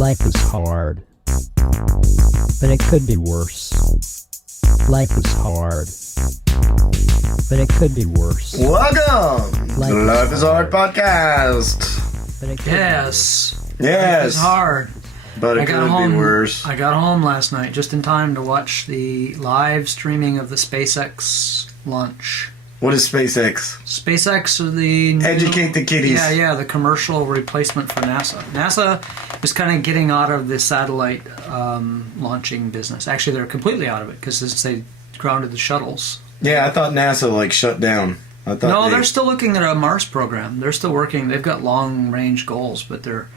Life is hard, but it could be worse. Life is hard, but it could be worse. Welcome to the Life is Hard podcast. But it could Yes. Yes. Life is hard. But it could be worse. I got home last night just in time to watch the live streaming of the SpaceX launch. What is SpaceX? SpaceX are the... Educate the kiddies. Yeah, the commercial replacement for NASA. NASA is kind of getting out of the satellite launching business. Actually, they're completely out of it because they grounded the shuttles. Yeah, I thought NASA shut down. They're still looking at a Mars program. They're still working. They've got long-range goals, but they're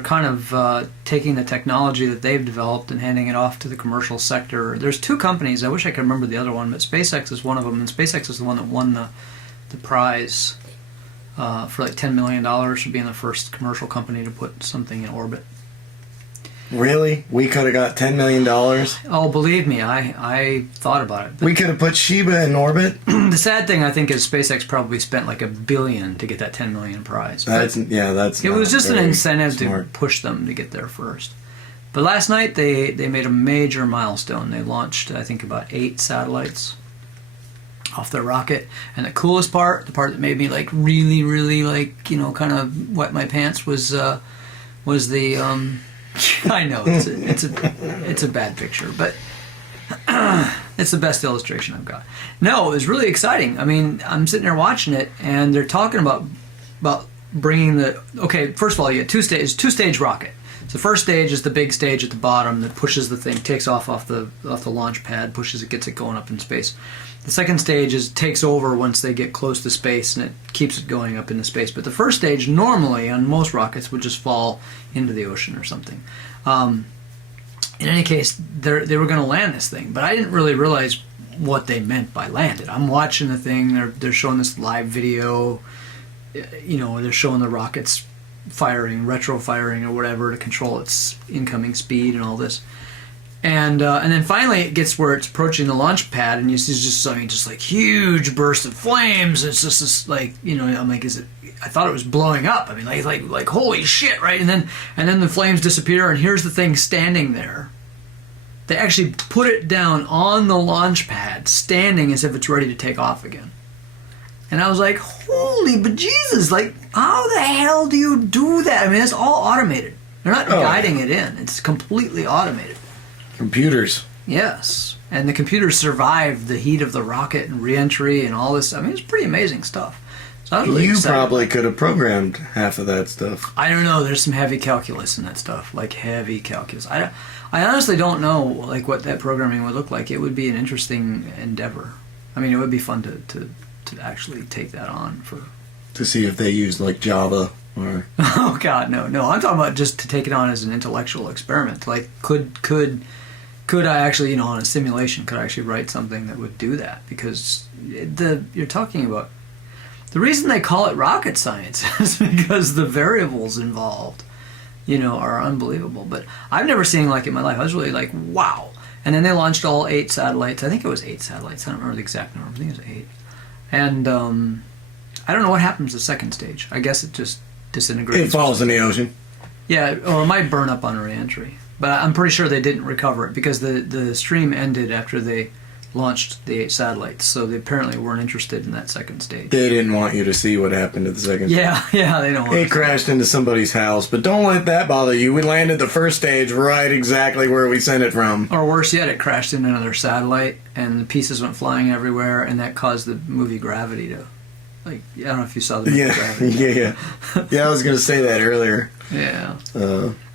kind of taking the technology that they've developed and handing it off to the commercial sector. There's two companies. I wish I could remember the other one, but SpaceX is one of them, and SpaceX is the one that won the prize for like $10 million for being the first commercial company to put something in orbit. Really? We could have got $10 million? Oh, believe me, I thought about it. We could have put Sheba in orbit? The sad thing, I think, is SpaceX probably spent like $1 billion to get that $10 million prize. It was just an incentive smart to push them to get there first. But last night they made a major milestone. They launched, I think, about 8 satellites off their rocket. And the coolest part, the part that made me like really, really like, kind of wet my pants was the I know it's a bad picture, but it's the best illustration I've got. No, it was really exciting. I mean, I'm sitting there watching it, and they're talking about bringing the. Okay, first of all, you get two-stage rocket. So the first stage is the big stage at the bottom that pushes the thing, takes off the launch pad, pushes it, gets it going up in space. The second stage takes over once they get close to space, and it keeps it going up into space. But the first stage, normally on most rockets, would just fall into the ocean or something. In any case, they were going to land this thing, but I didn't really realize what they meant by land it. I'm watching the thing. They're showing this live video. They're showing the rockets firing, retro firing, or whatever to control its incoming speed and all this. And then finally it gets where it's approaching the launch pad, and you see just like huge burst of flames. It's just this like, I'm like, I thought it was blowing up. I mean, like holy shit, right? And then the flames disappear, and here's the thing standing there. They actually put it down on the launch pad, standing as if it's ready to take off again. And I was like, holy bejesus, like, how the hell do you do that? I mean, it's all automated. They're not guiding it in. It's completely automated. Computers. Yes. And the computers survived the heat of the rocket and re-entry and all this. I mean, it's pretty amazing stuff. So I was really excited. Probably could have programmed half of that stuff. I don't know. There's some heavy calculus in that stuff, like heavy calculus. I honestly don't know like what that programming would look like. It would be an interesting endeavor. I mean, it would be fun to actually take that on for... To see if they use like Java or... Oh, God, no. I'm talking about just to take it on as an intellectual experiment. Like, could I actually, on a simulation, could I actually write something that would do that? Because you're talking about... The reason they call it rocket science is because the variables involved, are unbelievable. But I've never seen like it in my life. I was really like, wow. And then they launched all 8 satellites. I think it was 8 satellites. I don't remember the exact number. I think it was 8. And I don't know what happens the second stage. I guess it just disintegrates. It falls in the ocean. Yeah, or it might burn up on re-entry. But I'm pretty sure they didn't recover it because the stream ended after they launched the 8 satellites. So they apparently weren't interested in that second stage. They didn't want you to see what happened to the second stage. Yeah, they don't want It crashed into somebody's house, but don't let that bother you. We landed the first stage right exactly where we sent it from. Or worse yet, it crashed into another satellite and the pieces went flying everywhere, and that caused the movie Gravity to... Like, I don't know if you saw the movie Gravity. Yeah, I was going to say that earlier. Yeah.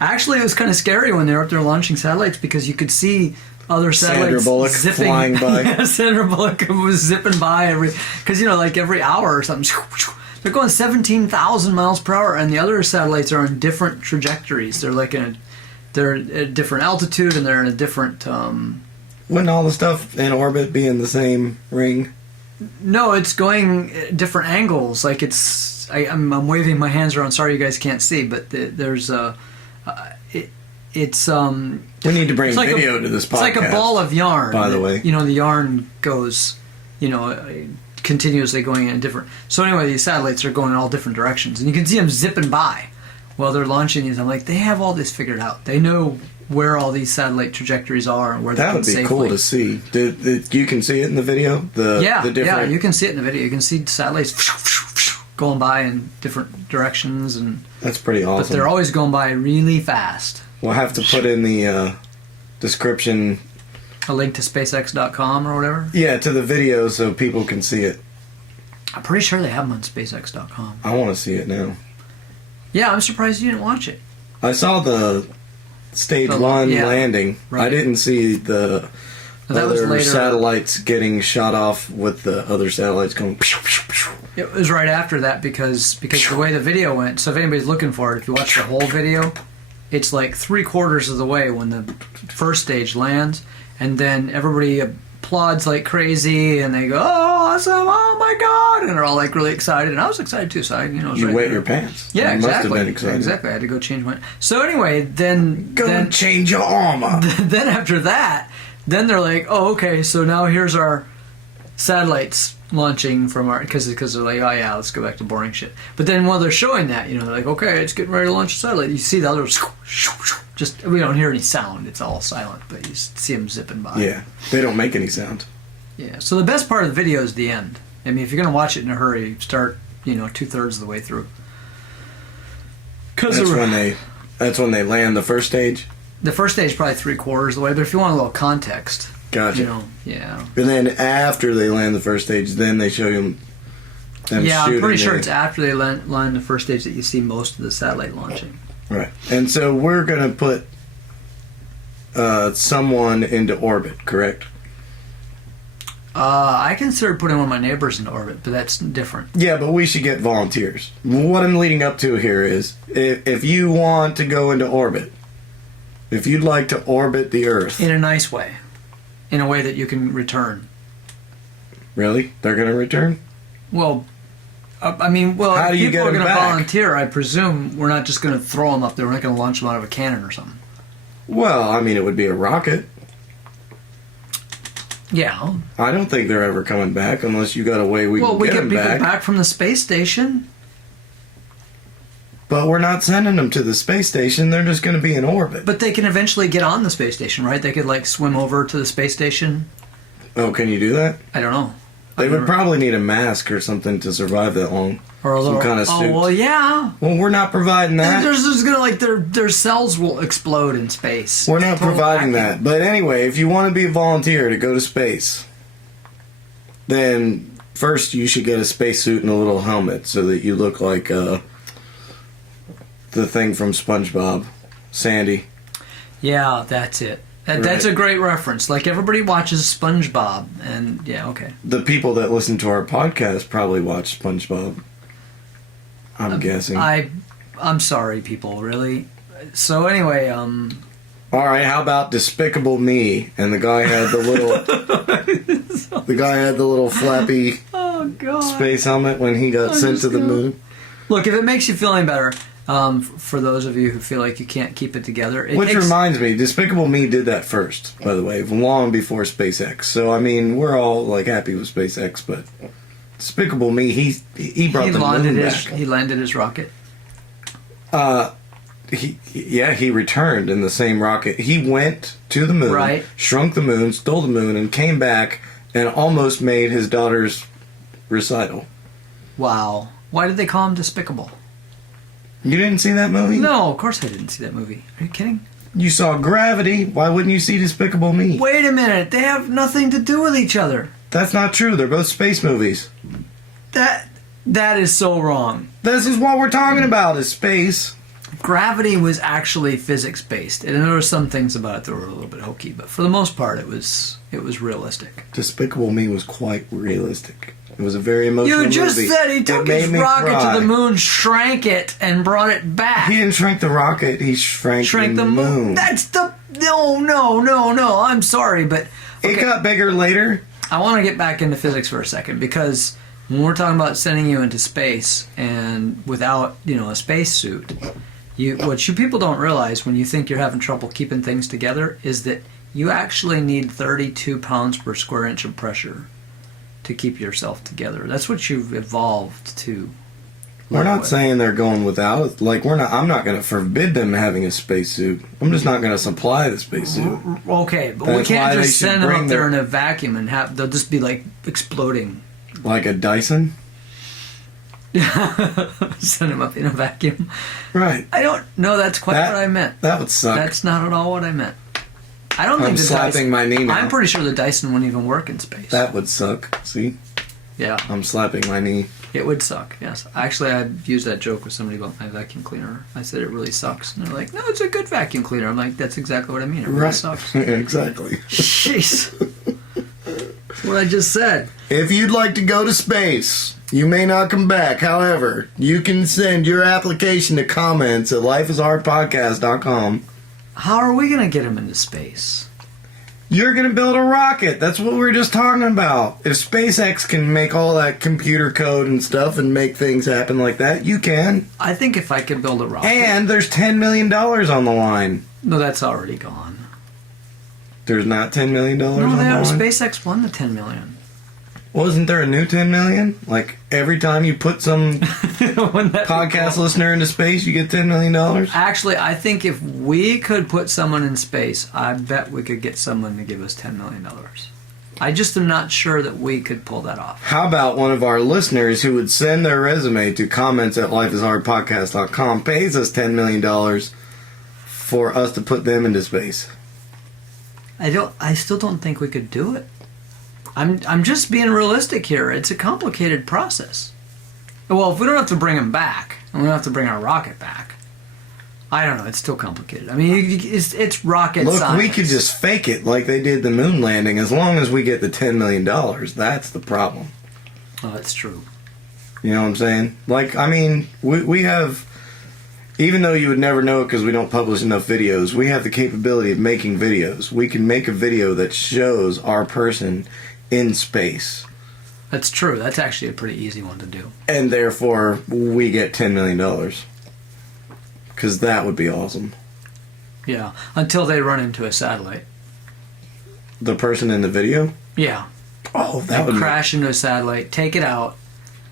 Actually, it was kind of scary when they were up there launching satellites because you could see other satellites Sandra Bullock zipping, flying by. Yeah, Sandra Bullock was zipping by because like every hour or something. They're going 17,000 miles per hour, and the other satellites are on different trajectories. They're like they're at a different altitude, and they're in a different. Wouldn't all the stuff in orbit be in the same ring? No, it's going different angles. Like I'm waving my hands around. Sorry, you guys can't see, but there's it's we need to bring like video to this podcast. It's like a ball of yarn. By the way, the yarn goes, continuously going in different. So anyway, these satellites are going in all different directions, and you can see them zipping by. while they're launching these. I'm like, they have all this figured out. They know where all these satellite trajectories are and where they That can would be safely. cool to see. You can see it in the video? Yeah, the different... you can see it in the video. You can see satellites going by in different directions, and That's pretty awesome. but they're always going by really fast. We'll have to put in the description... A link to SpaceX.com or whatever. Yeah, to the video so people can see it. I'm pretty sure they have them on SpaceX.com. I want to see it now. Yeah, I'm surprised you didn't watch it. I saw the stage one yeah, landing. right. I didn't see the That was other later. satellites getting shot off with the other satellites going... It was right after that because the way the video went. So if anybody's looking for it, if you watch the whole video, it's like 3/4 of the way when the first stage lands, and then everybody applauds like crazy, and they go, "Oh, awesome! Oh my God!" And they're all like really excited, and I was excited too. So I, was You right wet there. your pants. Yeah, you exactly. must have been excited. Exactly. I had to go change my. So anyway, then Go change your armor. then after that, then they're like, "Oh, okay. So now here's our satellites launching from our because they're like, oh yeah, let's go back to boring shit." But then while they're showing that, they're like, okay, it's getting ready to launch a satellite. You see the others just we don't hear any sound. It's all silent, but you see them zipping by. Yeah, they don't make any sound. Yeah. So the best part of the video is the end. I mean, if you're gonna watch it in a hurry, start 2/3 of the way through. Because That's when they land the first stage. the first stage is probably 3/4 of the way. But if you want a little context, Gotcha. yeah. And then after they land the first stage, then they show them Yeah, I'm shooting pretty sure there. it's after they land the first stage that you see most of the satellite launching. Right. And so we're going to put someone into orbit, correct? I considered putting one of my neighbors into orbit, but that's different. Yeah, but we should get volunteers. What I'm leading up to here is if you want to go into orbit, if you'd like to orbit the Earth. In a nice way. In a way that you can return. Really? They're going to return? Well, How if do you people get are them going to back? volunteer, I presume we're not just going to throw them up there. We're not going to launch them out of a cannon or something. Well, I mean, it would be a rocket. Yeah. I don't think they're ever coming back unless you got a way we can We get get them people back. back from the space station. But we're not sending them to the space station. They're just going to be in orbit. But they can eventually get on the space station, right? They could, swim over to the space station. Oh, can you do that? I don't know. They I've would never- probably need a mask or something to survive that long. Or a some little, kind of suit. Oh, well, yeah. Well, we're not providing that. There's just gonna their cells will explode in space. We're not Total providing vacuum. that. But anyway, if you want to be a volunteer to go to space, then first you should get a spacesuit and a little helmet so that you look like the thing from SpongeBob, Sandy. Yeah, that's it. That's Right. a great reference. Like everybody watches SpongeBob, and yeah, okay. The people that listen to our podcast probably watch SpongeBob. I'm guessing. I'm sorry, people. Really. So anyway, All right, how about Despicable Me? And the guy had the little flappy Oh God. space helmet when he got sent to the moon. Look, if it makes you feel any better, for those of you who feel like you can't keep it together, Which reminds me, Despicable Me did that first, by the way, long before SpaceX. So I mean, we're all happy with SpaceX, but Despicable Me, he brought the moon back. He landed his rocket. He returned in the same rocket. He went to the moon, Right. shrunk the moon, stole the moon, and came back and almost made his daughter's recital. Wow. Why did they call him Despicable? You didn't see that movie? No, of course I didn't see that movie. Are you kidding? You saw Gravity. Why wouldn't you see Despicable Me? Wait a minute. They have nothing to do with each other. That's not true. They're both space movies. That is so wrong. This is what we're talking about, is space. Gravity was actually physics based, and there were some things about it that were a little bit hokey, but for the most part, it was realistic. Despicable Me was quite realistic. It was a very emotional You just movie. said he took It made his me rocket cry. to the moon, shrank it, and brought it back. He didn't shrink the rocket. He shrank the moon. That's the no. I'm sorry, but It got bigger later. I want to get back into physics for a second, because when we're talking about sending you into space and without a spacesuit, what you people don't realize when you think you're having trouble keeping things together is that you actually need 32 pounds per square inch of pressure to keep yourself together. That's what you've evolved to. We're not saying they're going without. Like, I'm not going to forbid them having a spacesuit. I'm just not going to supply the spacesuit. Okay, but we can't just send them up there in a vacuum and they'll just be like exploding. Like a Dyson? Send them up in a vacuum. Right. I don't know. That's quite what I meant. That would suck. That's not at all what I meant. I don't think I'm slapping my knee now. I'm pretty sure the Dyson wouldn't even work in space. That would suck. See? Yeah. I'm slapping my knee. It would suck, yes. Actually, I used that joke with somebody about my vacuum cleaner. I said it really sucks. And they're like, no, it's a good vacuum cleaner. I'm like, that's exactly what I mean. It really sucks. Exactly. Jeez. That's what I just said. If you'd like to go to space, you may not come back. However, you can send your application to comments at lifeishardpodcast.com. How are we going to get him into space? You're going to build a rocket. That's what we were just talking about. If SpaceX can make all that computer code and stuff and make things happen like that, you can. I think if I could build a rocket... And there's $10 million on the line. No, that's already gone. There's not $10 million on the line? SpaceX won the $10 million. Wasn't there a new $10 million? Like, every time you put some podcast listener into space, you get $10 million? Actually, I think if we could put someone in space, I bet we could get someone to give us $10 million. I just am not sure that we could pull that off. How about one of our listeners who would send their resume to comments at lifeishardpodcast.com, pays us $10 million for us to put them into space? I still don't think we could do it. I'm just being realistic here. It's a complicated process. Well, if we don't have to bring them back, and we don't have to bring our rocket back, I don't know. It's still complicated. I mean, it's rocket science. Look, we could just fake it like they did the moon landing as long as we get the $10 million. That's the problem. Oh, that's true. You know what I'm saying? Like, I mean, we have... Even though you would never know it because we don't publish enough videos, we have the capability of making videos. We can make a video that shows our person in space. That's true. That's actually a pretty easy one to do. And therefore, we get $10 million. Because that would be awesome. Yeah. Until they run into a satellite. The person in the video? Yeah. Oh, that would crash into a satellite, take it out.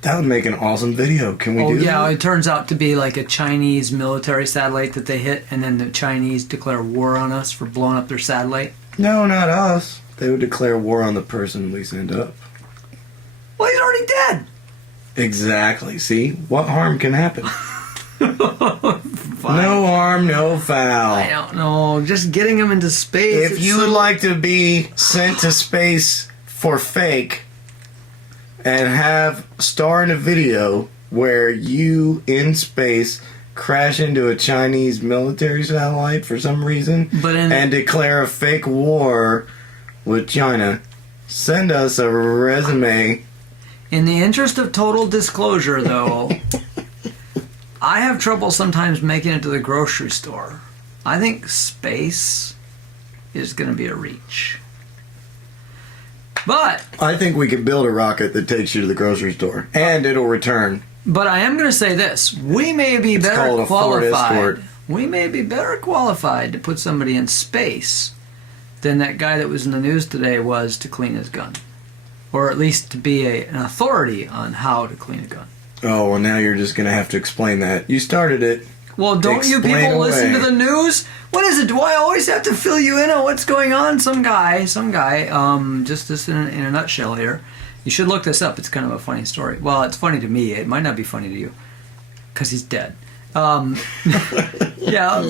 That would make an awesome video. Can we do that? Oh, yeah. It turns out to be like a Chinese military satellite that they hit, and then the Chinese declare war on us for blowing up their satellite. No, not us. They would declare war on the person we send up. Well, he's already dead. Exactly. See? What harm can happen? No harm, no foul. I don't know. Just getting him into space. If you would like to be sent to space for fake and have star in a video where you in space crash into a Chinese military satellite for some reason and declare a fake war with China, send us a resume. In the interest of total disclosure, though, I have trouble sometimes making it to the grocery store. I think space is going to be a reach. But I think we can build a rocket that takes you to the grocery store, and it'll return. But I am going to say this: we may be better qualified. We may be better qualified to put somebody in space than that guy that was in the news today was to clean his gun, or at least to be an authority on how to clean a gun. Oh, well, now you're just going to have to explain that. You started it. Well, don't you people listen to the news? What is it? Do I always have to fill you in on what's going on? Some guy, just in a nutshell here. You should look this up. It's kind of a funny story. Well, it's funny to me. It might not be funny to you, because he's dead. Yeah,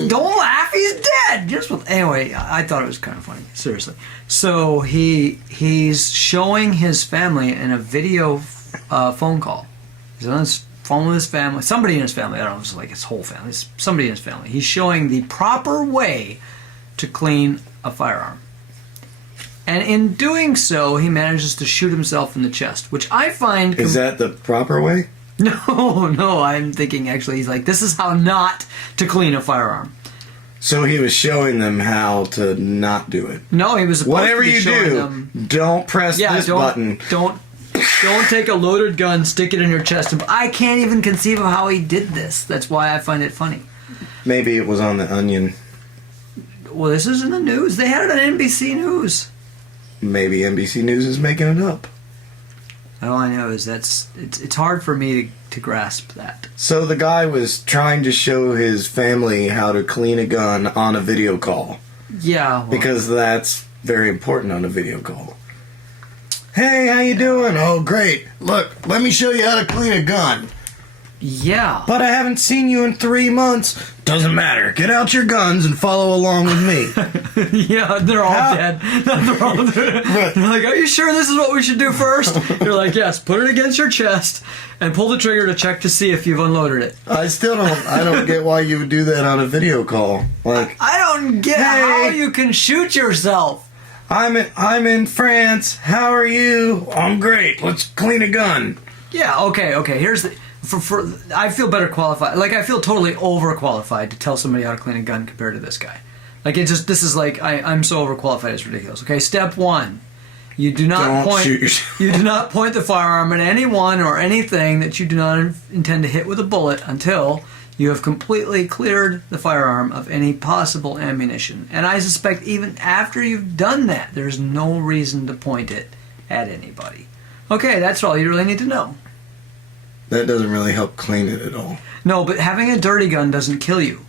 don't laugh. He's dead. Anyway, I thought it was kind of funny. Seriously. So he's showing his family in a video phone call. He's on his phone with his family. Somebody in his family. I don't know if it's like his whole family. It's somebody in his family. He's showing the proper way to clean a firearm. And in doing so, he manages to shoot himself in the chest, which I find... Is that the proper way? No, I'm thinking actually he's like, this is how not to clean a firearm. So he was showing them how to not do it. No, he was supposed Whatever to be you showing do, them... don't press this button. Don't take a loaded gun, stick it in your chest. I can't even conceive of how he did this. That's why I find it funny. Maybe it was on The Onion. Well, this is in the news. They had it on NBC News. Maybe NBC News is making it up. All I know is it's hard for me to grasp that. So the guy was trying to show his family how to clean a gun on a video call. Yeah. Well, Because that's very important on a video call. Hey, how you doing? Oh, great. Look, let me show you how to clean a gun. yeah. But I haven't seen you in 3 months. Doesn't matter. Get out your guns and follow along with me. Yeah, they're all dead. They're all dead. You're like, are you sure this is what we should do first? You're like, yes, put it against your chest and pull the trigger to check to see if you've unloaded it. I don't get why you would do that on a video call. Like, I don't get how you can shoot yourself. I'm in France. How are you? I'm great. Let's clean a gun. Yeah, okay. Here's the... I feel better qualified. Like, I feel totally overqualified to tell somebody how to clean a gun compared to this guy. Like, this is like, I'm so overqualified, it's ridiculous. Okay, step one. You do not you do not point the firearm at anyone or anything that you do not intend to hit with a bullet until you have completely cleared the firearm of any possible ammunition. And I suspect even after you've done that, there's no reason to point it at anybody. Okay, that's all you really need to know. That doesn't really help clean it at all. No, but having a dirty gun doesn't kill you.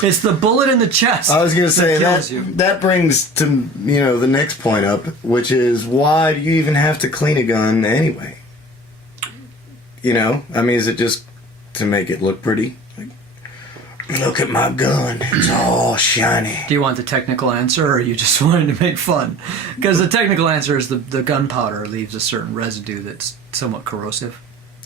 It's the bullet in the chest. I was going to say kills you. that brings to the next point up, which is why do you even have to clean a gun anyway? I mean, is it just to make it look pretty? Like, look at my gun; it's all shiny. Do you want the technical answer, or are you just wanting to make fun? Because the technical answer is the gunpowder leaves a certain residue that's somewhat corrosive.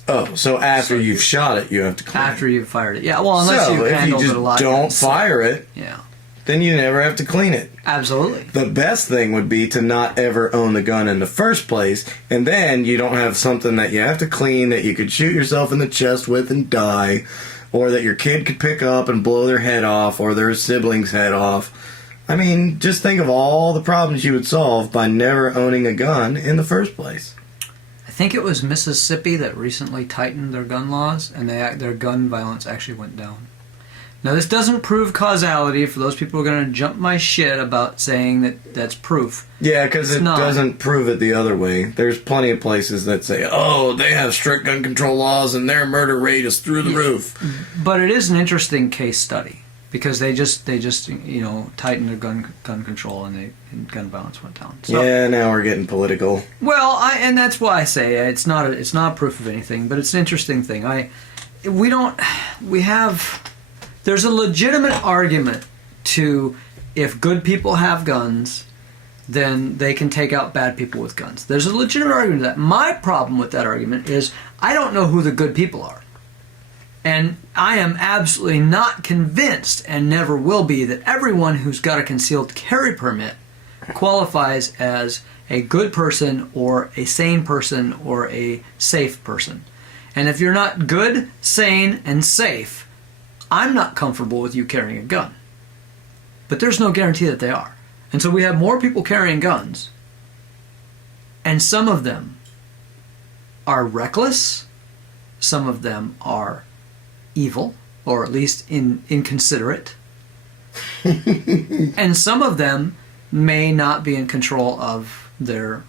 Oh, so after you've shot it, you have to clean it. After you've fired it. Yeah, well, unless you've handled it a lot. So if you just don't fire it, yeah, then you never have to clean it. Absolutely. The best thing would be to not ever own the gun in the first place, and then you don't have something that you have to clean that you could shoot yourself in the chest with and die, or that your kid could pick up and blow their head off, or their sibling's head off. I mean, just think of all the problems you would solve by never owning a gun in the first place. I think it was Mississippi that recently tightened their gun laws, and their gun violence actually went down. Now, this doesn't prove causality for those people who are going to jump my shit about saying that that's proof. Yeah, because it doesn't prove it the other way. There's plenty of places that say, oh, they have strict gun control laws and their murder rate is through the roof. But it is an interesting case study because they just tightened their gun control and gun violence went down. So, yeah, now we're getting political. Well, and that's why I say it's not proof of anything, but it's an interesting thing. There's a legitimate argument to if good people have guns, then they can take out bad people with guns. There's a legitimate argument to that. My problem with that argument is I don't know who the good people are. And I am absolutely not convinced, and never will be, that everyone who's got a concealed carry permit qualifies as a good person or a sane person or a safe person. And if you're not good, sane, and safe, I'm not comfortable with you carrying a gun. But there's no guarantee that they are. And so we have more people carrying guns, and some of them are reckless, some of them are evil, or at least inconsiderate, and some of them may not be in control of their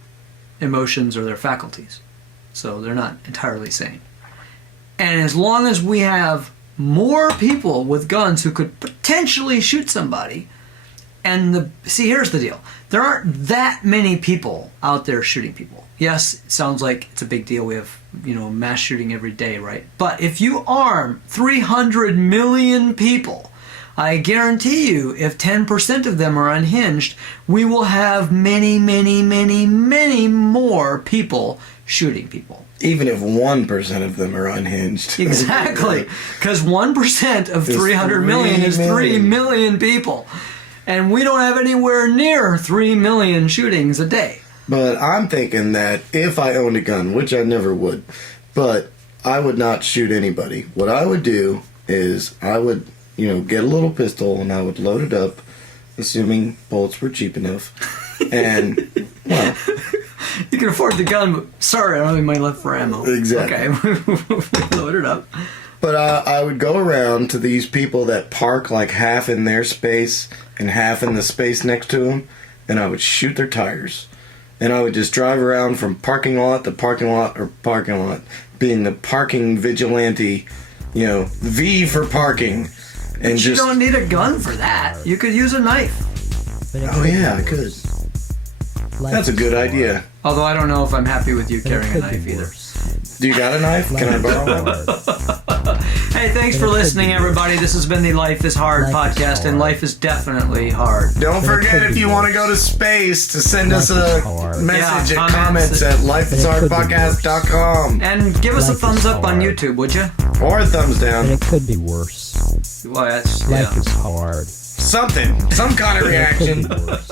emotions or their faculties. So they're not entirely sane. And as long as we have more people with guns who could potentially shoot somebody, see, here's the deal. There aren't that many people out there shooting people. Yes, it sounds like it's a big deal. We have, mass shooting every day, right? But if you arm 300 million people, I guarantee you, if 10% of them are unhinged, we will have many, many, many, many more people shooting people. Even if 1% of them are unhinged. Exactly. Because 1% of 300 million is 3 million people. And we don't have anywhere near 3 million shootings a day. But I'm thinking that if I owned a gun, which I never would, but I would not shoot anybody. What I would do is I would, get a little pistol and I would load it up, assuming bullets were cheap enough. And, well... You can afford the gun, but sorry, I don't have any money left for ammo. Exactly. Okay, load it up. But I would go around to these people that park like half in their space and half in the space next to them, and I would shoot their tires. and I would just drive around from parking lot to parking lot or parking lot, being the parking vigilante, you know, V for parking. And You don't need a gun for that. You could use a knife. But it Oh could be yeah, I could. worse. Life That's a is good hard, idea. Although I don't know if I'm happy with you but it carrying a could knife be either. worse. Do you got a knife? Life Can I is borrow one? hard. Hey, thanks But for it could listening, be everybody. This has been the Life is Hard Life is podcast, and hard. life is definitely hard. Don't But it forget, could if be you want to worse. go to space, to send us Life is a hard. message Yeah, at comments at But it could be lifeishardpodcast.com And give us a Life is thumbs up on hard. YouTube, would you? or a thumbs But down. it could be worse. Well, that's, Life yeah. is hard. Something. Some kind of But it could reaction. be worse.